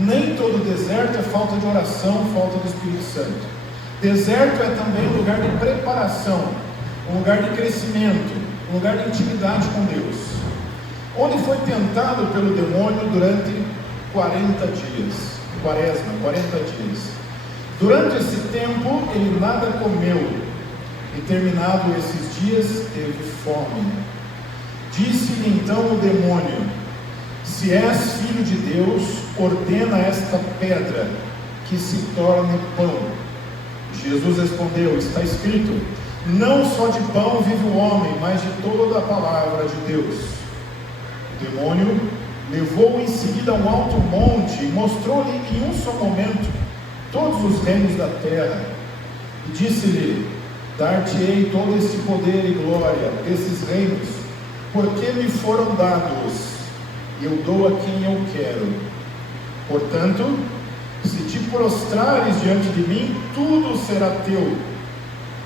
Nem todo deserto é falta de oração, falta do Espírito Santo. Deserto é também um lugar de preparação, um lugar de crescimento, um lugar de intimidade com Deus. Onde foi tentado pelo demônio durante 40 dias, quaresma, 40 dias. Durante esse tempo ele nada comeu, e terminado esses dias teve fome. Disse-lhe então o demônio: se és filho de Deus, ordena esta pedra que se torne pão. Jesus respondeu: está escrito, não só de pão vive o homem, mas de toda a palavra de Deus. O demônio levou-o em seguida a um alto monte e mostrou-lhe em um só momento todos os reinos da terra, e disse-lhe: dar-te-ei todo esse poder e glória desses reinos, porque me foram dados, e eu dou a quem eu quero. Portanto, se te prostrares diante de mim, tudo será teu.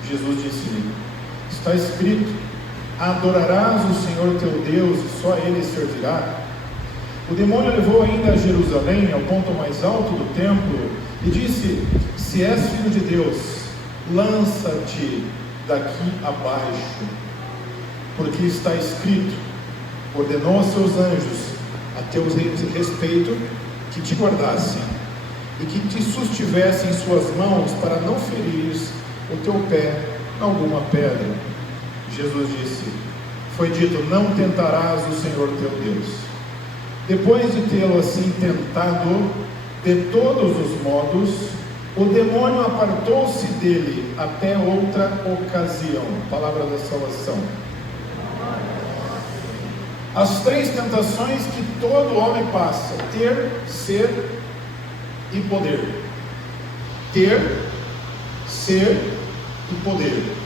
Jesus disse-lhe: está escrito, adorarás o Senhor teu Deus e só Ele servirá. O demônio levou ainda a Jerusalém, ao ponto mais alto do templo, e disse: se és filho de Deus, lança-te daqui abaixo, porque está escrito, ordenou a seus anjos a teu respeito que te guardassem e que te sustivessem em suas mãos, para não ferires o teu pé em alguma pedra. Jesus disse: foi dito, não tentarás o Senhor teu Deus. Depois de tê-lo assim tentado de todos os modos, o demônio apartou-se dele até outra ocasião. Palavra da salvação. As três tentações que todo homem passa: ter, ser e poder. Ter, ser e poder.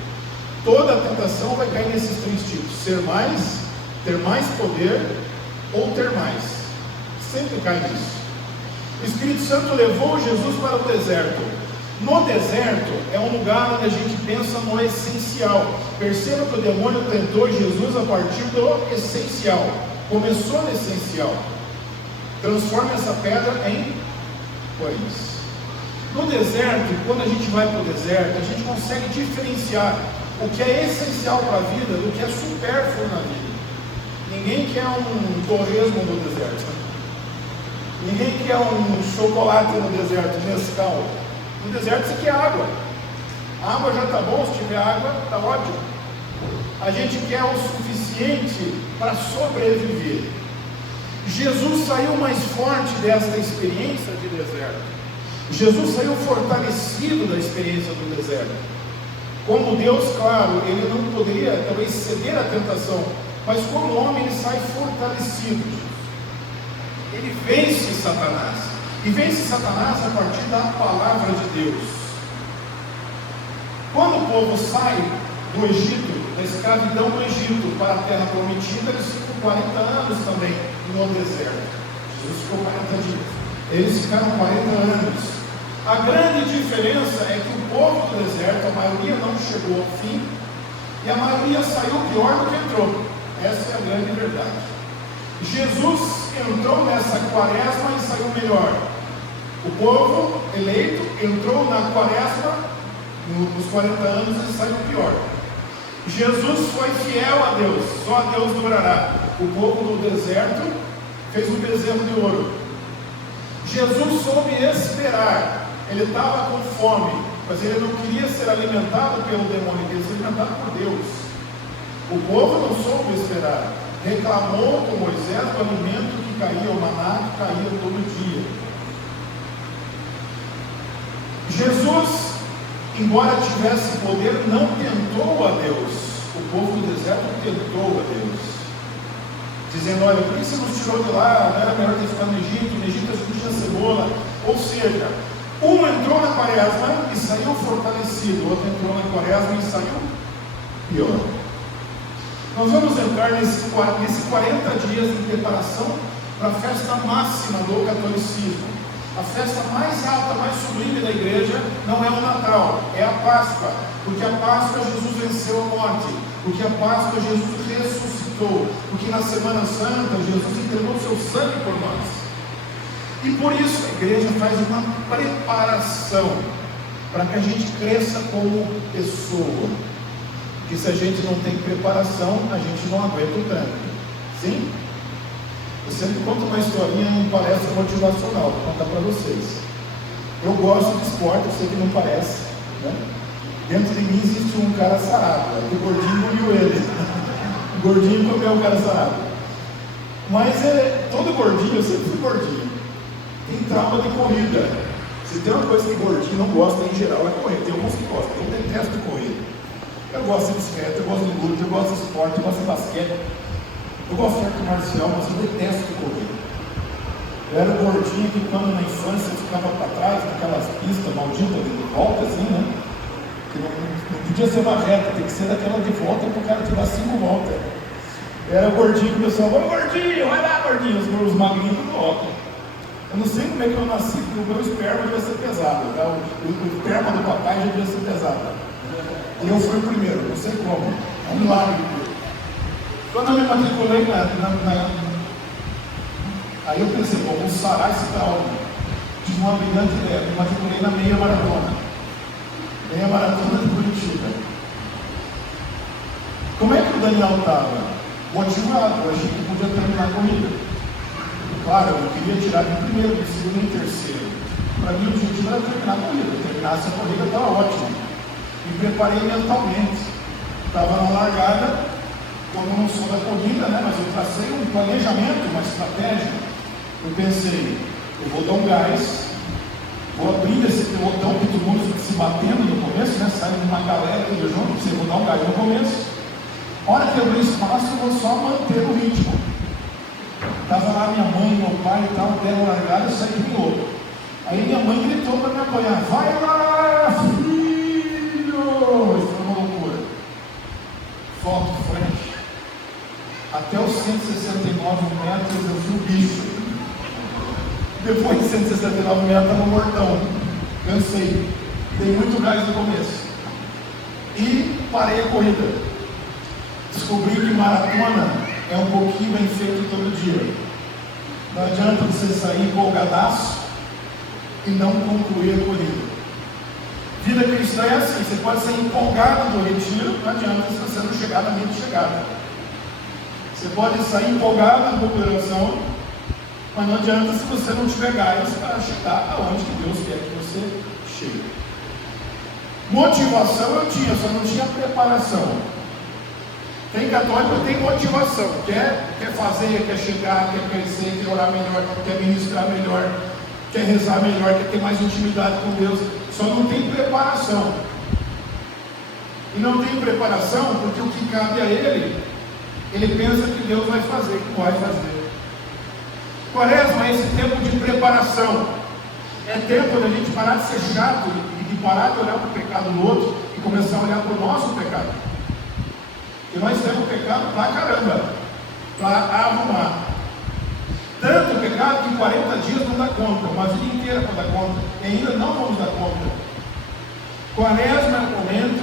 Toda a tentação vai cair nesses três tipos: ser mais, ter mais poder ou ter mais. Sempre cai nisso. O Espírito Santo levou Jesus para o deserto. No deserto é um lugar onde a gente pensa no essencial. Perceba que o demônio tentou Jesus a partir do essencial. Começou no essencial. Transforma essa pedra em pães. No deserto, quando a gente vai para o deserto, a gente consegue diferenciar o que é essencial para a vida do que é supérfluo na vida. Ninguém quer um torresmo no deserto. Ninguém quer um chocolate no deserto, Nescau. No deserto você quer água. A água já está bom, se tiver água, está ótimo. A gente quer o suficiente para sobreviver. Jesus saiu mais forte desta experiência de deserto. Jesus saiu fortalecido da experiência do deserto. Como Deus, claro, ele não poderia talvez ceder à tentação, mas como homem ele sai fortalecido. Ele vence Satanás. E vence Satanás a partir da palavra de Deus. Quando o povo sai do Egito, da escravidão do Egito para a terra prometida, eles ficam 40 anos também no deserto. Jesus ficou 40 dias. Eles ficaram 40 anos. A grande diferença é que o povo do deserto, a maioria não chegou ao fim, e a maioria saiu pior do que entrou. Essa é a grande verdade. Jesus entrou nessa quaresma e saiu melhor. O povo eleito entrou na quaresma, nos 40 anos, e saiu pior. Jesus foi fiel a Deus, só a Deus durará. O povo do deserto fez um bezerro de ouro. Jesus soube esperar. Ele estava com fome, mas ele não queria ser alimentado pelo demônio, ele queria ser alimentado por Deus. O povo não soube esperar. Reclamou com Moisés do alimento que caía, o maná que caía todo dia. Jesus, embora tivesse poder, não tentou a Deus. O povo do deserto tentou a Deus, dizendo: olha, por que você nos tirou de lá? Não era melhor ter ficado no Egito? No Egito a gente tinha cebola. Ou seja, um entrou na quaresma e saiu fortalecido, o outro entrou na quaresma e saiu pior. Nós vamos entrar nesse 40 dias de preparação para a festa máxima do catolicismo. A festa mais alta, mais sublime da igreja não é o Natal, é a Páscoa. Porque a Páscoa Jesus venceu a morte. Porque a Páscoa Jesus ressuscitou. Porque na Semana Santa Jesus entregou o seu sangue por nós. E por isso a igreja faz uma preparação para que a gente cresça como pessoa. Porque se a gente não tem preparação, a gente não aguenta o tranco. Sim? Eu sempre conto uma historinha em palestra motivacional, vou contar para vocês. Eu gosto de esporte, eu sei que não parece, né? Dentro de mim existe um cara sarado, o gordinho engoliu ele. O gordinho comeu o cara sarado. Mas todo gordinho, eu sempre fui gordinho, tem trauma de corrida. Se tem uma coisa que gordinho não gosta em geral é correr. Tem alguns que gostam, eu detesto correr. Eu gosto de bicicleta, eu gosto de luta, eu gosto de esporte, eu gosto de basquete, eu gosto de arte marcial, mas eu detesto correr. Eu era o gordinho que quando na infância ficava para trás, naquelas pistas malditas de volta assim, né? Que não podia ser uma reta, tem que ser daquela de volta para o cara te dar 5 voltas. Eu era o gordinho que o pessoal, ô gordinho, vai lá gordinho, os magrinhos não voltam. Eu não sei como é que eu nasci, porque o meu esperma devia ser pesado, tá? O esperma do papai já devia ser pesado. E eu fui o primeiro, não sei como, é um milagre. Quando eu me matriculei aí eu pensei, bom, vou sarar esse trauma. Tive uma brilhante ideia, me matriculei na meia maratona de Curitiba. Como é que o Daniel estava? Motivado, eu achei que podia terminar a corrida. Claro, eu queria tirar de primeiro, de segundo e de terceiro. Para mim o objetivo era terminar a corrida. Terminasse a corrida estava ótimo. Me preparei mentalmente. Estava na largada, como não sou da corrida, né? Mas eu tracei um planejamento, uma estratégia. Eu pensei, eu vou dar um gás, vou abrir esse pelotão que todo mundo fica se batendo no começo, né? Sai uma galera tudo junto, você vou dar um gás no começo. A hora que eu abrir espaço, eu vou só manter o ritmo. Estava lá minha mãe, meu pai e tal, deram largada, eu saí de novo. Aí minha mãe gritou para me apoiar, vai lá, filho! Isso foi uma loucura. Foto flash. Até os 169 metros eu vi o bicho. Depois de 169 metros estava mortão. Cansei. Dei muito gás no começo. E parei a corrida. Descobri que maratona é um pouquinho bem feito todo dia. Não adianta você sair empolgadaço e não concluir a corrida. Vida cristã é assim, você pode ser empolgado do retiro, não adianta se você não chegar na linha de chegada. Você pode sair empolgado da operação, mas não adianta se você não tiver gás para chegar aonde que Deus quer que você chegue. Motivação eu tinha, só não tinha preparação. Tem católico que tem motivação, quer fazer, quer chegar, quer crescer, quer orar melhor, quer ministrar melhor, quer rezar melhor, quer ter mais intimidade com Deus, só não tem preparação. E não tem preparação porque o que cabe a ele pensa que Deus vai fazer, que vai fazer. Quaresma é esse tempo de preparação, é tempo da gente parar de ser chato e de parar de olhar para o pecado do outro e começar a olhar para o nosso pecado. E nós temos pecado pra caramba, para arrumar. Tanto pecado que 40 dias não dá conta, uma vida inteira para dar conta, e ainda não vamos dar conta. Quaresma é o momento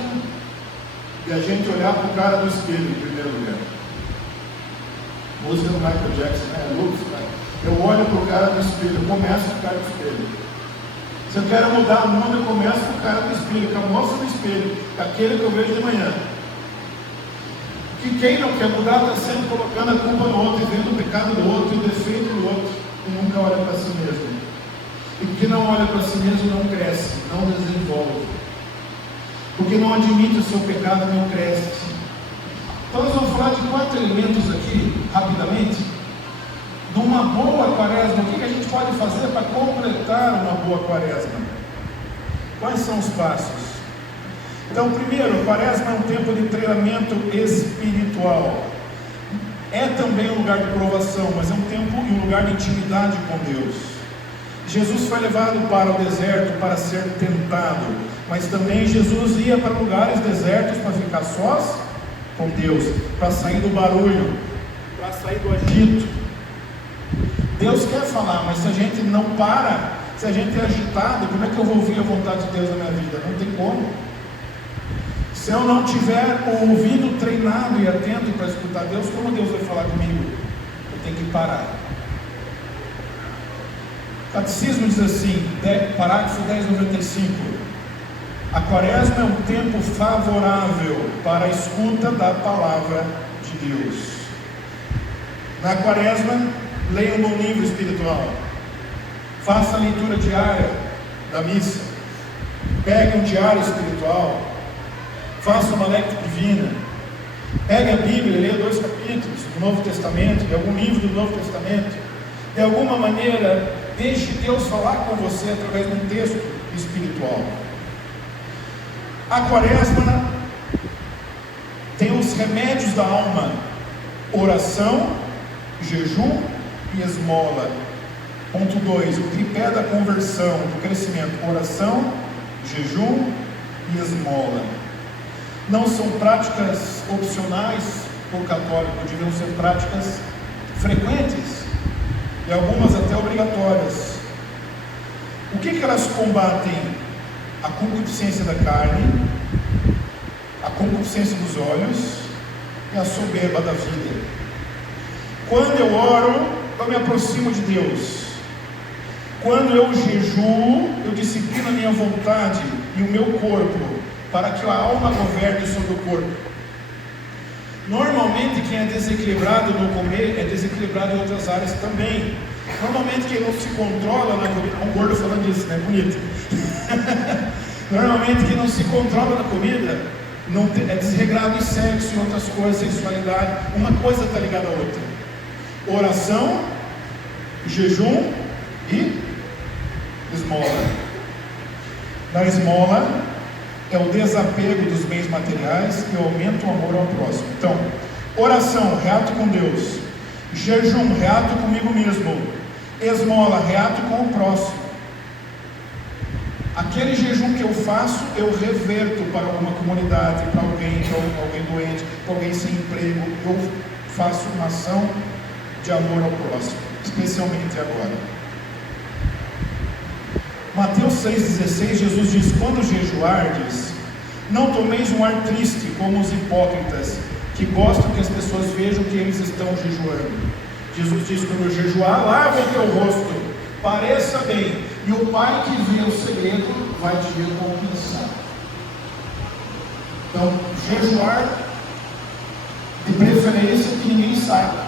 de a gente olhar para o cara do espelho em primeiro lugar. Música do Michael Jackson, né? Eu olho para o cara do espelho, eu começo com o cara do espelho. Se eu quero mudar o mundo, eu começo com o cara do espelho, com a moça do espelho, aquele que eu vejo de manhã. Que quem não quer mudar está sempre colocando a culpa no outro, e vendo o pecado do outro, e o defeito do outro, e nunca olha para si mesmo. E que não olha para si mesmo não cresce, não desenvolve. Porque não admite o seu pecado, não cresce. Então nós vamos falar de 4 elementos aqui, rapidamente, de uma boa quaresma. O que a gente pode fazer para completar uma boa quaresma? Quais são os passos? Então, primeiro, a quaresma é um tempo de treinamento espiritual. É também um lugar de provação, mas é um tempo e um lugar de intimidade com Deus. Jesus foi levado para o deserto para ser tentado, mas também Jesus ia para lugares desertos para ficar sós com Deus, para sair do barulho, para sair do agito. Deus quer falar, mas se a gente não para, se a gente é agitado, como é que eu vou ouvir a vontade de Deus na minha vida? Não tem como. Se eu não tiver o ouvido treinado e atento para escutar Deus, como Deus vai falar comigo? Eu tenho que parar. Catecismo diz assim, parágrafo 1095: a quaresma é um tempo favorável para a escuta da palavra de Deus. Na quaresma, leia um bom livro espiritual, faça a leitura diária da missa, pegue um diário espiritual, faça uma lectio divina, pegue a Bíblia, leia 2 capítulos do Novo Testamento, de algum livro do Novo Testamento. De alguma maneira, deixe Deus falar com você através de um texto espiritual. A quaresma tem os remédios da alma: oração, jejum e esmola. Ponto 2, o tripé da conversão, do crescimento: oração, jejum e esmola. Não são práticas opcionais por católico, deviam ser práticas frequentes e algumas até obrigatórias. O que elas combatem? A concupiscência da carne, a concupiscência dos olhos e a soberba da vida. Quando eu oro, eu me aproximo de Deus. Quando eu jejuo, eu disciplino a minha vontade e o meu corpo, para que a alma governe sobre o corpo. Normalmente quem é desequilibrado no comer é desequilibrado em outras áreas também. Normalmente quem não se controla na comida, um gordo falando disso, né? Bonito. Normalmente quem não se controla na comida não é desregrado em sexo e outras coisas, sensualidade. Uma coisa está ligada à outra. Oração, jejum e esmola. Na esmola é o desapego dos bens materiais e aumenta o amor ao próximo. Então, oração, reato com Deus. Jejum, reato comigo mesmo. Esmola, reato com o próximo. Aquele jejum que eu faço, eu reverto para alguma comunidade, para alguém doente, para alguém sem emprego. Eu faço uma ação de amor ao próximo, especialmente agora. Mateus 6,16, Jesus diz: quando jejuardes, não tomeis um ar triste como os hipócritas, que gostam que as pessoas vejam que eles estão jejuando. Jesus diz: quando jejuar, lava o teu rosto, pareça bem, e o Pai que vê o segredo vai te recompensar. Então, jejuar, de preferência que ninguém saiba.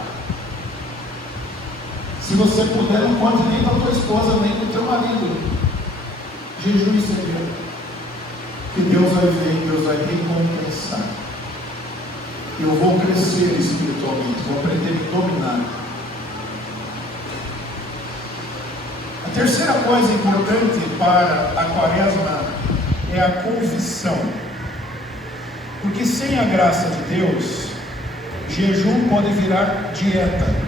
Se você puder, não conte nem para a tua esposa, nem para o teu marido. Jejum e segredo, que Deus vai ver, Deus vai recompensar. Eu vou crescer espiritualmente, vou aprender a me dominar. A terceira coisa importante para a quaresma é a confissão, porque sem a graça de Deus, jejum pode virar dieta,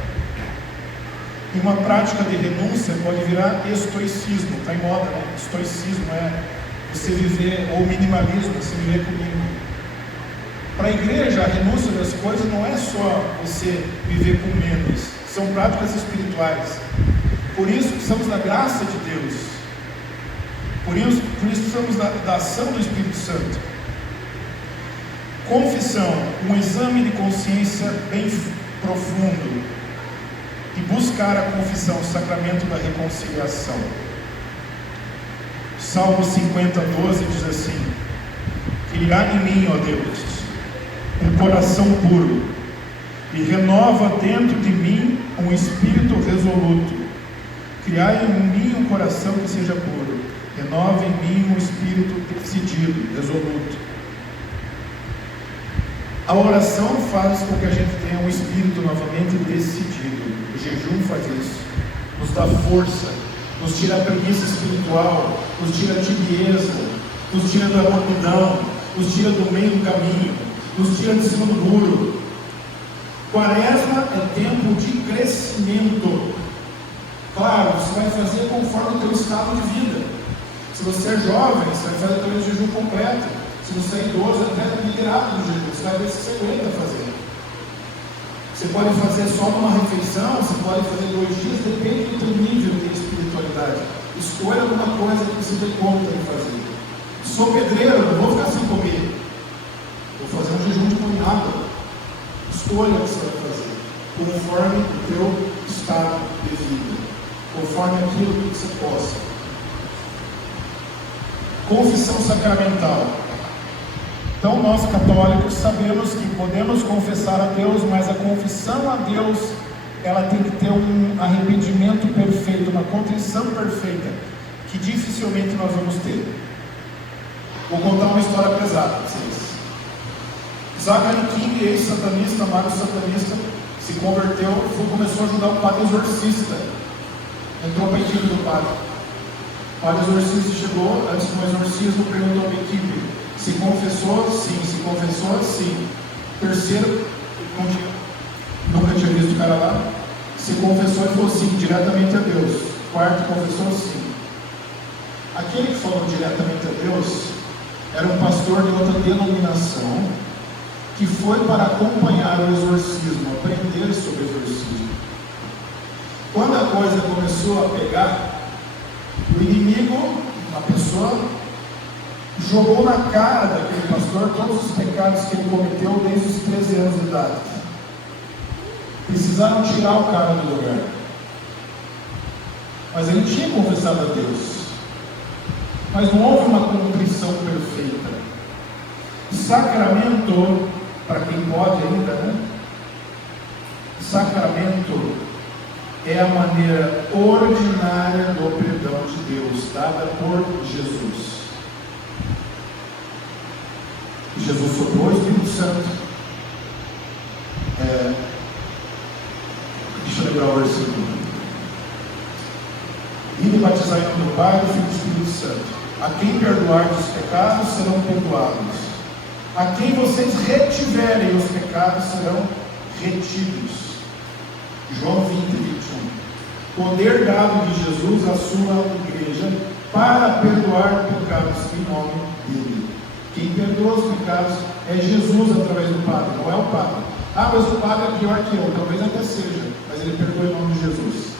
e uma prática de renúncia pode virar estoicismo. Está em moda, né? Estoicismo é você viver, ou minimalismo, você viver comigo. Para a igreja, a renúncia das coisas não é só você viver com menos, são práticas espirituais. Por isso precisamos da graça de Deus, por isso precisamos da ação do Espírito Santo. Confissão, um exame de consciência bem profundo, e buscar a confissão, o sacramento da reconciliação. Salmo 50:12 diz assim: criai em mim, ó Deus, um coração puro, e renova dentro de mim um espírito resoluto. Criai em mim um coração que seja puro, renova em mim um espírito decidido, resoluto. A oração faz com que a gente tenha um espírito novamente decidido. O jejum faz isso, nos dá força, nos tira a preguiça espiritual, nos tira a tibieza, nos tira da multidão, nos tira do meio do caminho, nos tira de cima do muro. Quaresma é tempo de crescimento. Claro, você vai fazer conforme o teu estado de vida. Se você é jovem, você vai fazer também o jejum completo. Se você é idoso, até liberado do jejum, você vai ver se você aguenta fazer. Você pode fazer só numa refeição, você pode fazer 2 dias, depende do teu nível de espiritualidade. Escolha alguma coisa que você dê conta de fazer. Sou pedreiro, não vou ficar sem comer. Vou fazer um jejum de caminhada. Escolha o que você vai fazer, conforme o teu estado de vida, conforme aquilo que você possa. Confissão sacramental. Então nós católicos sabemos que podemos confessar a Deus, mas a confissão a Deus, ela tem que ter um arrependimento perfeito, uma contrição perfeita, que dificilmente nós vamos ter. Vou contar uma história pesada para vocês. Zachary King, ex-satanista, mago satanista, se converteu, começou a ajudar o padre exorcista. Entrou para a equipe do padre. O padre exorcista chegou, antes do exorcismo, perguntou para a equipe: se confessou? Sim. Se confessou? Sim. Terceiro, nunca tinha visto o cara lá. Se confessou e falou sim, diretamente a Deus. Quarto, confessou? Sim. Aquele que falou diretamente a Deus era um pastor de outra denominação, que foi para acompanhar o exorcismo, aprender sobre o exorcismo. Quando a coisa começou a pegar, o inimigo, uma pessoa, jogou na cara daquele pastor todos os pecados que ele cometeu desde os 13 anos de idade. Precisaram tirar o cara do lugar. Mas ele tinha confessado a Deus. Mas não houve uma contrição perfeita. Sacramento, para quem pode ainda, né? Sacramento é a maneira ordinária do perdão de Deus, dada por Jesus. Jesus soprou o Espírito Santo. Deixa eu lembrar o versículo. Ide batizar em nome do Pai, do Filho e do Espírito Santo. A quem perdoar os pecados serão perdoados. A quem vocês retiverem os pecados serão retidos. João 20, 21. Poder dado de Jesus à sua igreja para perdoar pecados em nome dele. Quem perdoa os pecados é Jesus através do Padre, não é o Padre. Ah, mas o Padre é pior que eu. Talvez até seja, mas ele perdoa em nome de Jesus.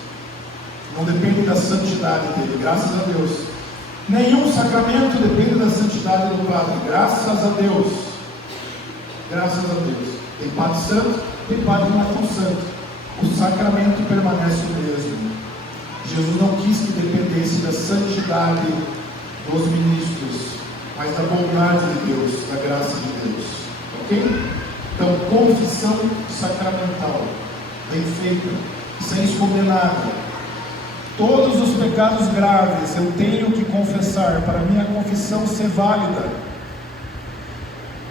Não depende da santidade dele, graças a Deus. Nenhum sacramento depende da santidade do Padre, graças a Deus. Graças a Deus. Tem Padre Santo, tem Padre não tão santo. O sacramento permanece o mesmo. Jesus não quis que dependesse da santidade dos ministros, mas da bondade de Deus, da graça de Deus. Ok? Então, confissão sacramental, bem feita, sem esconder nada. Todos os pecados graves eu tenho que confessar para minha confissão ser válida.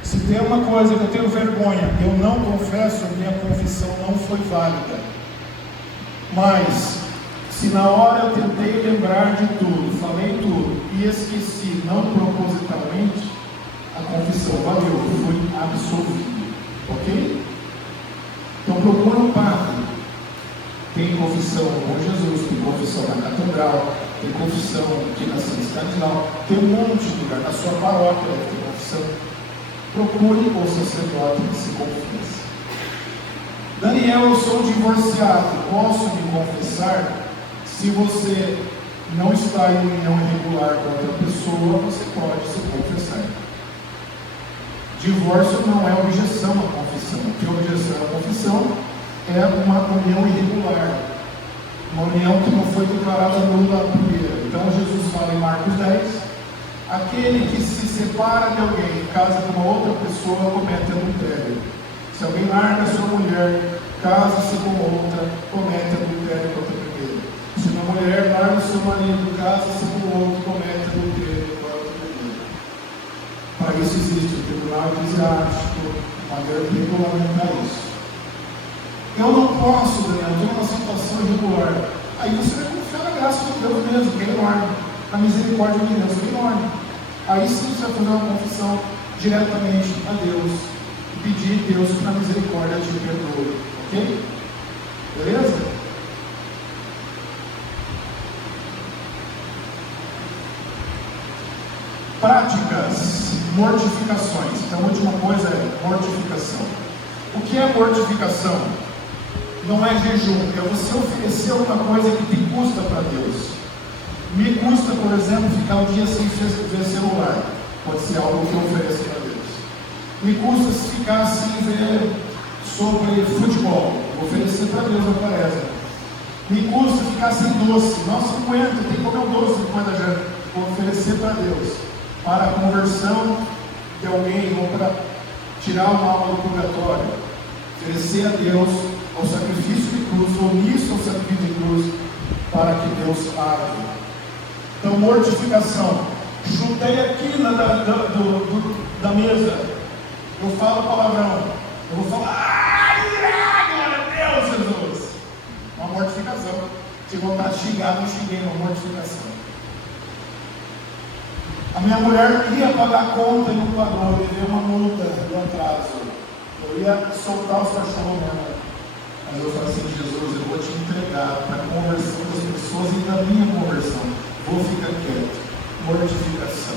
Se tem uma coisa que eu tenho vergonha, eu não confesso, minha confissão não foi válida. Mas, se na hora eu tentei lembrar de tudo, falei tudo e esqueci, não propositalmente, a confissão valeu, eu fui absolvido. Ok? Então procura um padre. Tem confissão com Jesus, tem confissão na catedral, tem confissão aqui na Santa Stanislau, tem um monte de lugar, na sua paróquia tem confissão. Procure o sacerdote que se confessa. Daniel, eu sou divorciado, posso me confessar? Se você não está em união irregular com outra pessoa, você pode se confessar. Divórcio não é objeção à confissão. O que é objeção à confissão é uma união irregular, uma união que não foi declarada nula a primeira. Então Jesus fala em Marcos 10, aquele que se separa de alguém e casa com uma outra pessoa comete adultério. Se alguém larga sua mulher, casa-se com outra, comete adultério contra a primeira. Se uma mulher larga seu marido, casa-se com outro, comete adultério contra a primeira. Para isso existe o tribunal eclesiástico, uma maneira de regulamentar isso. Eu não posso, Daniel, estou numa situação irregular. Aí você vai confiar na graça de Deus mesmo, que é enorme, na misericórdia de Deus, que é enorme. Aí sim você vai fazer uma confissão diretamente a Deus e pedir a Deus que na misericórdia te perdoe. Ok? Beleza? Práticas, mortificações. Então a última coisa é mortificação. O que é mortificação? Não é jejum, é você oferecer alguma coisa que te custa para Deus. Me custa, por exemplo, ficar um dia sem ver celular. Pode ser algo que eu ofereço para Deus. Me custa ficar sem ver sobre futebol. Vou oferecer para Deus a quaresma. Me custa ficar sem doce. Nossa, não aguento, tem que comer um doce depois da janta. Vou oferecer para Deus, para a conversão de alguém, ou para tirar uma alma do purgatório. Oferecer a Deus ao sacrifício de cruz, ou nisso ao sacrifício de cruz, para que Deus age. Então, mortificação. Juntei aqui da mesa. Eu falo palavrão. Eu vou falar, glória a Deus, Jesus. Uma mortificação. Se vontade de xingar, não xinguei, uma mortificação. A minha mulher ia pagar a conta e não pagou, me deu uma multa do atraso. Eu ia soltar os cachorros nela. Mas eu falei assim, Jesus, eu vou te entregar para a conversão das pessoas e da minha conversão. Vou ficar quieto. Mortificação.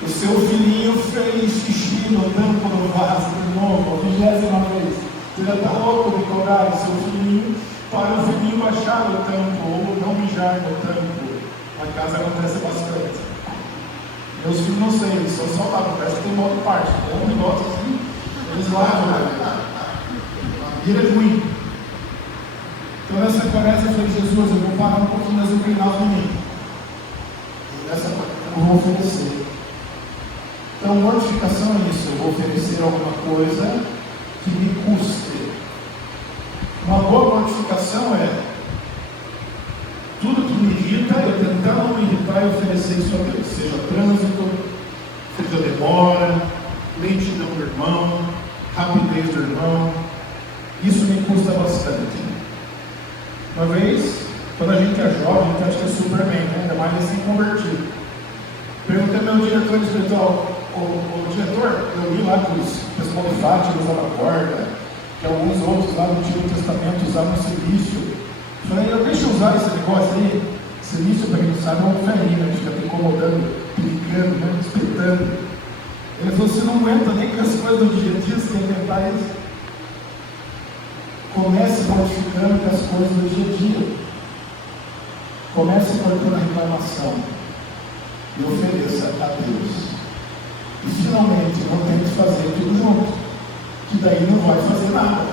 O seu filhinho fez xixi no tampo do vaso de novo, a 20ª vez. Você já está louco de cobrar o seu filhinho para o filhinho baixar no tampo ou não mijar no tampo. Na casa acontece bastante. Meus filhos não sei, eles são saudáveis, parece que tem modo parte. É um negócio assim, eles lavam, né? Vira ruim. Então nessa conversa eu falei, Jesus, eu vou parar um pouquinho mais inclinar os meninos. E nessa eu vou oferecer. Então mortificação é isso, eu vou oferecer alguma coisa que me custe. Uma boa mortificação é tudo que me irrita, eu tentar não me irritar e oferecer isso a Deus. Seja trânsito, seja demora, lentidão do irmão, rapidez do irmão. Isso me custa bastante. Uma vez, quando a gente é jovem, a gente acha que é Superman, né? Ainda mais recém-convertido. Perguntei ao meu diretor espiritual, o diretor, eu li lá que os pessoal de Fátima usavam corda, que alguns outros lá no Antigo Testamento usavam silício. Eu falei, deixa eu usar esse negócio aí. Silício, para quem não sabe, é um ferrinho, né? Fica te incomodando, brincando, né? Espetando. Ele falou, você não aguenta nem com as coisas do dia a dia, você tem que inventar isso. Comece modificando as coisas do dia a dia. Comece cortando a reclamação e ofereça a Deus. E finalmente não tente fazer tudo junto, que daí não vai fazer nada.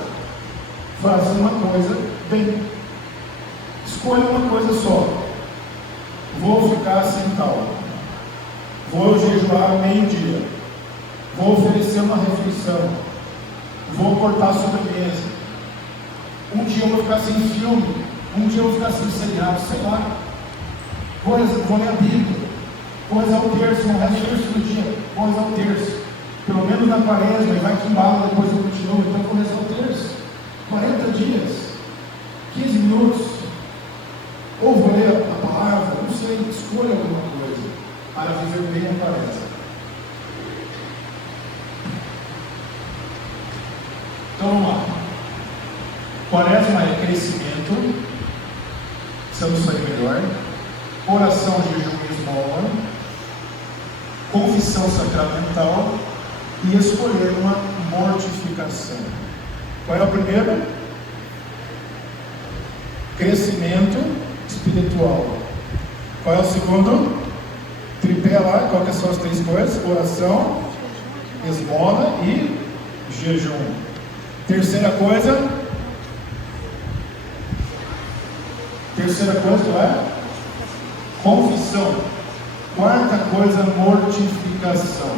Faça uma coisa bem. Escolha uma coisa só. Vou ficar sem tal. Vou jejuar meio-dia. Vou oferecer uma refeição. Vou cortar a sobremesa. Um dia eu vou ficar sem filme. Um dia eu vou ficar sem seriado, sei lá. Vou ler a Bíblia. Vou rezar o terço, não rezo o terço do dia. Vou rezar o terço. Pelo menos na quaresma, e vai que embala, depois eu continuo. Então vou rezar o terço. 40 dias. 15 minutos. Ou vou ler a palavra, não sei, escolha alguma coisa para viver bem a quaresma. Então vamos lá. Quaresma é crescimento, precisamos sair melhor, oração, jejum e esmola, confissão sacramental e escolher uma mortificação. Qual é o primeiro? Crescimento espiritual. Qual é o segundo? Tripé lá, qual que são as três coisas? Oração, esmola e jejum. Terceira coisa é confissão. Quarta coisa, mortificação.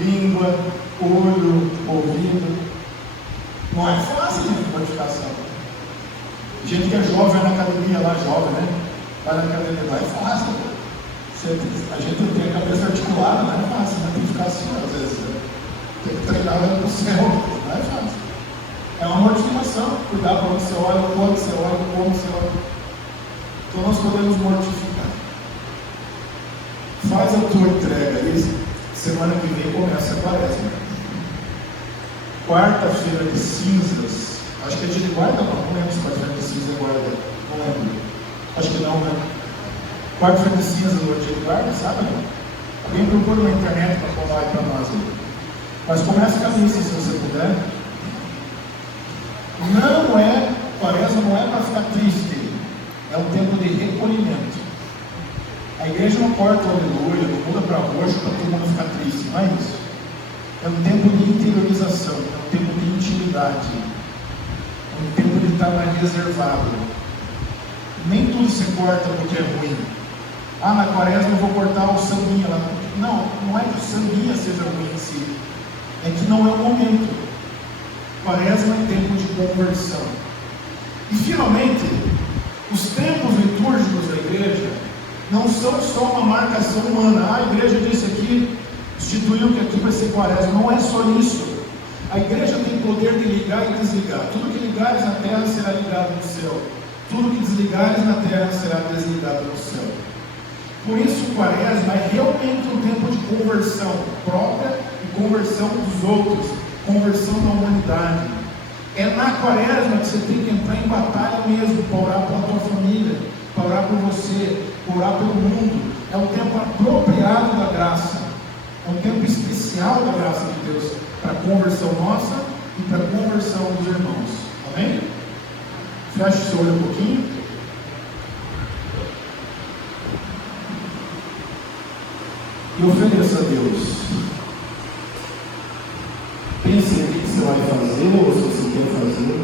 Língua, olho, ouvido. Não é fácil de mortificação. Gente que é jovem na academia lá, jovem, né? Vai na academia lá, é fácil. A gente não tem a cabeça articulada, não é fácil, né? Tem que ficar assim, às vezes. Né? Tem que treinar no céu, não é fácil. É uma mortificação. Cuidar para onde você olha, quando você olha, como você olha. Então nós podemos mortificar. Faz a tua entrega aí. Semana que vem começa a quaresma. Quarta-feira de cinzas. Acho que é dia de guarda, não lembro se quarta-feira de cinzas é guarda. Não lembro. Acho que não, né? Quarta-feira de cinzas é dia de guarda, sabe? Alguém procura na internet para falar aí para nós. Mas começa com a missa, se você puder. Quaresma não é para ficar triste. É um tempo de recolhimento. A igreja não corta o aleluia, não muda para roxo para todo mundo ficar triste. Não é isso. É um tempo de interiorização, é um tempo de intimidade. É um tempo de estar mais reservado. Nem tudo se corta porque é ruim. Ah, na quaresma eu vou cortar o sanguinho lá. Não, não é que o sanguinho seja ruim em si. É que não é o momento. Quaresma é tempo de conversão. E finalmente, os tempos litúrgicos da igreja não são só uma marcação humana. Ah, a igreja disse aqui, instituiu que aqui vai ser quaresma. Não é só isso. A igreja tem poder de ligar e desligar. Tudo que ligares na terra será ligado no céu. Tudo que desligares na terra será desligado no céu. Por isso, o quaresma é realmente um tempo de conversão própria e conversão dos outros, conversão da humanidade. É na quaresma que você tem que entrar em batalha mesmo, para orar pela tua família, para orar por você, para orar pelo mundo. É um tempo apropriado da graça, é um tempo especial da graça de Deus, para a conversão nossa e para a conversão dos irmãos. Amém? Feche o seu olho um pouquinho. E ofereça a Deus. Pense em o que você vai fazer, ou se você quer fazer.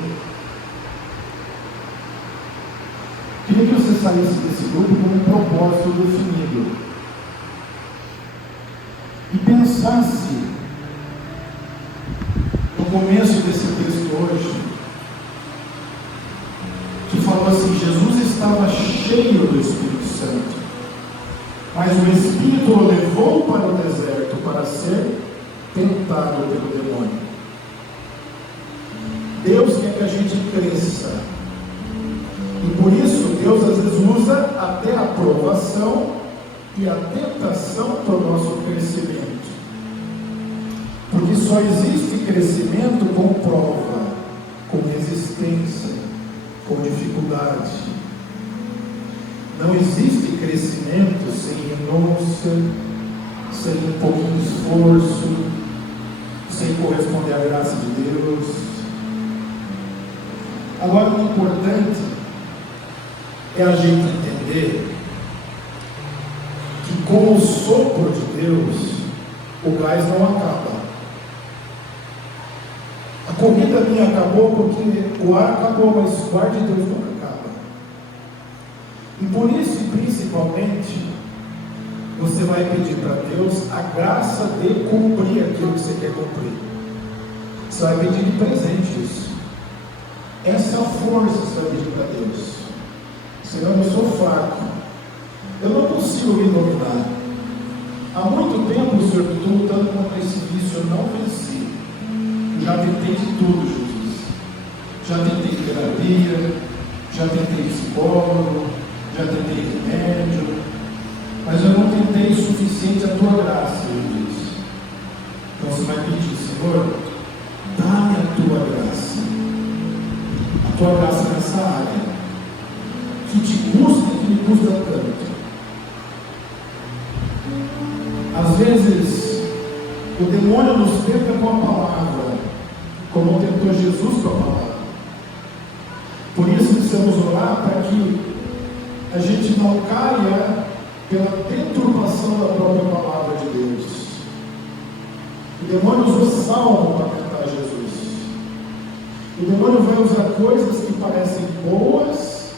Queria que você saísse desse grupo com um propósito definido. E pensasse no começo desse texto hoje, que falou assim: Jesus estava cheio do Espírito Santo, mas o Espírito o levou para o deserto para ser tentado pelo demônio. Deus quer que a gente cresça, e por isso Deus às vezes usa até a provação e a tentação para o nosso crescimento, porque só existe crescimento com prova, com resistência, com dificuldade. Não existe crescimento sem renúncia, sem um pouquinho de esforço, sem corresponder à graça de Deus. Agora, o importante é a gente entender que com o sopro de Deus, o gás não acaba. A comida minha acabou porque o ar acabou, mas o ar de Deus nunca acaba. E por isso, principalmente, você vai pedir para Deus a graça de cumprir aquilo que você quer cumprir. Você vai pedir de presente isso. Essa força você vai pedir para Deus. Senhor, eu sou fraco, eu não consigo me dominar. Há muito tempo, Senhor, eu estou lutando contra esse vício, eu não venci. Já tentei de tudo, Jesus. Já tentei terapia, já tentei psicólogo, já tentei remédio, mas eu não tentei o suficiente a tua graça, Jesus. Então você vai pedir: Senhor, dá-me a tua graça. A tua graça nessa área, que te custa e que me custa tanto. Às vezes, o demônio nos tenta com a palavra, como tentou Jesus com a palavra. Por isso precisamos orar para que a gente não caia pela perturbação da própria palavra de Deus. O demônio usou salmo para tentar Jesus. O demônio vai usar coisas que parecem boas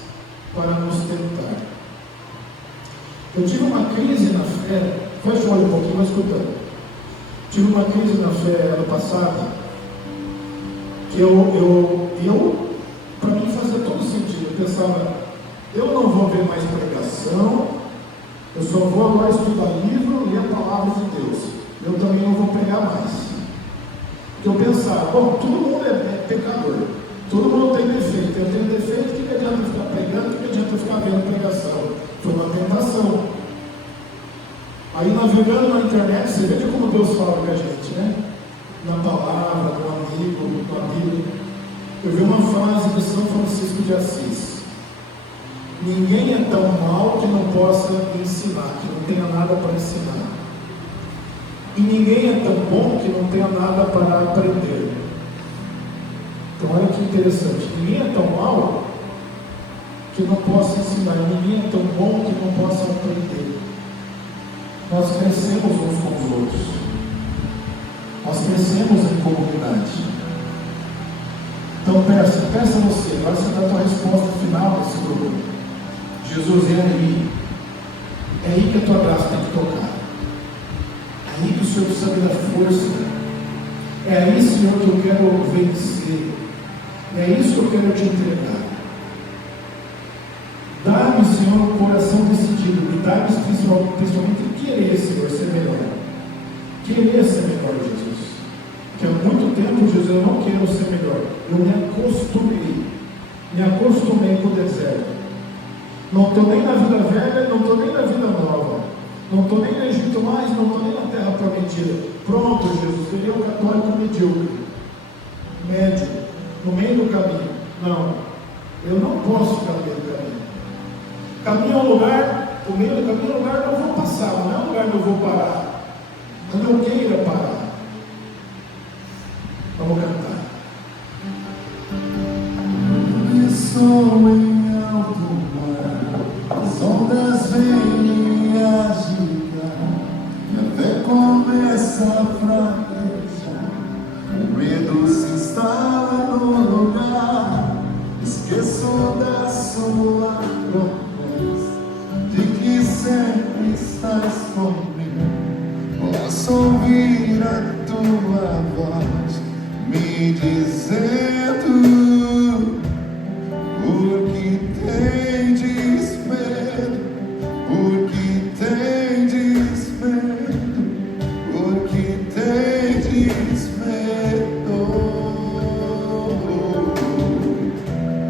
para nos tentar. Eu tive uma crise na fé. Fecha o olho um pouquinho, mas escutando. Tive uma crise na fé ano passado, que para mim fazia todo sentido. Eu pensava: eu não vou ver mais pregação, eu só vou agora estudar livro e a palavra de Deus. Eu também não vou pregar mais. Porque eu pensava: bom, todo mundo é pecador, todo mundo tem defeito. Eu tenho defeito, que adianta ficar pregando, que adianta ficar vendo pregação? Foi uma tentação. Aí, navegando na internet, você veja como Deus fala com a gente, né? Na palavra, com um amigo, com a Bíblia. Eu vi uma frase de São Francisco de Assis: ninguém é tão mal que não possa ensinar, que não tenha nada para ensinar. E ninguém é tão bom que não tenha nada para aprender. Então, olha que interessante: ninguém é tão mal que não possa ensinar, ninguém é tão bom que não possa aprender. Nós crescemos uns com os outros, nós crescemos em comunidade. Então peça você, agora você dá a tua resposta final nesse grupo. Jesus, é aí que a tua graça tem que tocar, é aí que o Senhor precisa me dar força, é aí, Senhor, que eu quero vencer, é isso que eu quero te entregar. Dá-me, Senhor, um coração decidido, me dá-me principalmente querer, Senhor, ser melhor, querer ser melhor, Jesus, porque há muito tempo, Jesus, eu não quero ser melhor, eu me acostumei com o deserto. Não estou nem na vida velha, não estou nem na vida nova. Não estou nem no Egito mais, não estou nem na terra prometida. Pronto, Jesus, virei um católico medíocre, médio, no meio do caminho. Não, eu não posso ficar no meio do caminho. Caminho é um lugar, o meio do caminho é um lugar que eu vou passar, não é um lugar que eu vou parar, onde eu queira parar. Vamos cantar.